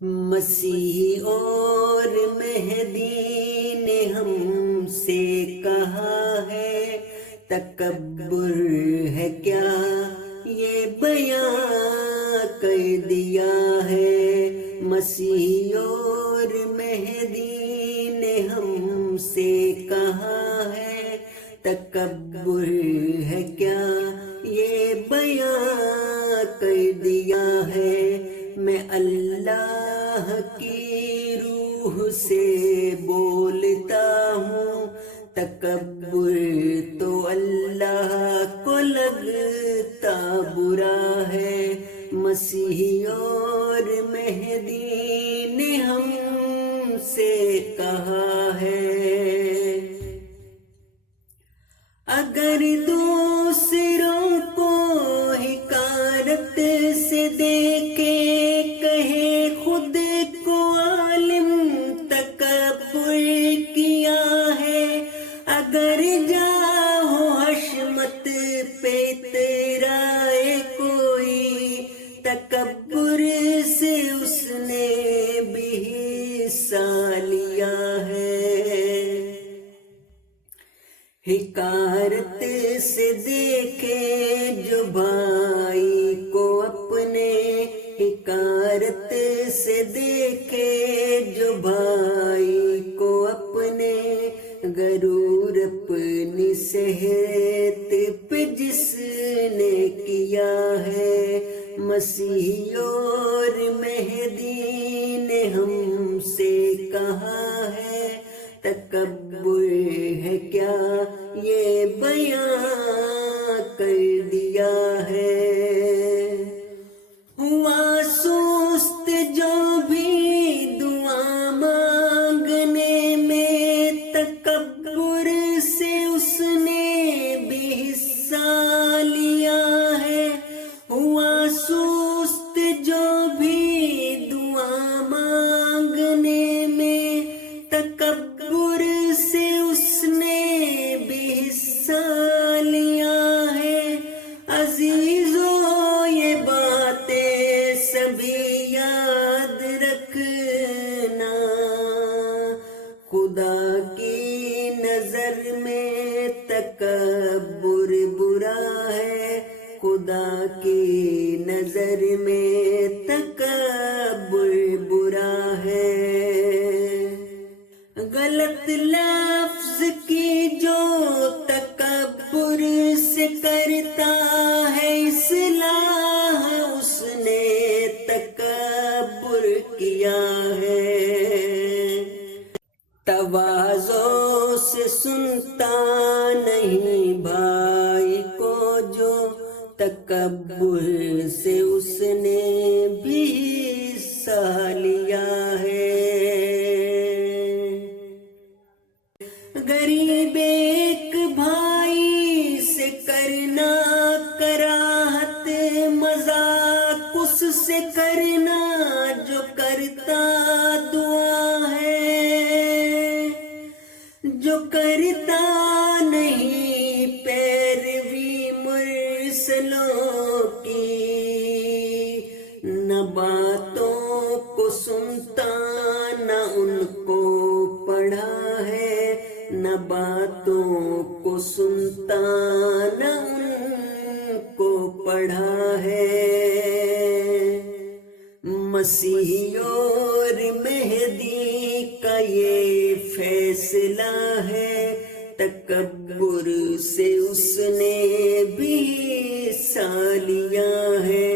مسیح اور مہدی نے ہم سے کہا ہے، تکبر ہے کیا یہ بیاں کر دیا ہے۔ مسیح اور مہدی نے ہم سے کہا ہے، تکبر ہے کیا یہ بیاں کر دیا ہے۔ میں اللہ کی روح سے بولتا ہوں، تکبر تو اللہ کو لگتا برا ہے۔ مسیح اور مہدی نے ہم سے کہا ہے، اگر دوسروں کو حقارت سے دیکھے کہے خود کو عالم، تکبر کیا ہے۔ اگر جاہو حشمت پہ اترائے کوئی، تکبر سے اس نے بھی حصہ لیا ہے۔ حقارت سے دیکھے جو بھائی کو اپنے، حقارت سے دیکھے جو بھائی کو اپنے، غرور اپنی صحت پہ جس نے کیا ہے۔ مسیح اور مہدی نے ہم سے کہا ہے، تکبر ہے کیا یہ بیاں کر دیا ہے۔ ہوا سست جو بھی دعا مانگنے میں، تکبر سے اس نے بھی حصہ لیا ہے۔ ہوا سست جو بھی دعا مانگنے میں، تکبر سے اس نے بھی حصہ لیا ہے۔ عزیزو یہ باتیں سبھی یاد رکھنا، خدا کی نظر میں تکبر برا ہے، خدا کی نظر میں تکبر برا ہے۔ غلط لفظ کی جو تکبر سے کرتا ہے اصلاح، اس نے تکبر کیا ہے۔ تواضع سے سنتا نہیں بھائی کو جو، تکبر سے اس نے بھی حصہ لیا ہے۔ غریب ایک بھائی سے کرنا کراہت، مذاق اس سے کرنا جو کرتا دعا ہے۔ جو کرتا نہیں پیروی مرسلوں کی، نہ باتوں کو سنتا نہ ان کو پڑھا ہے، نہ باتوں کو سنتا نہ ان کو پڑھا ہے۔ مسیح اور مہدی کا یہ فیصلہ ہے، تکبر سے اس نے بھی حصہ لیا ہے۔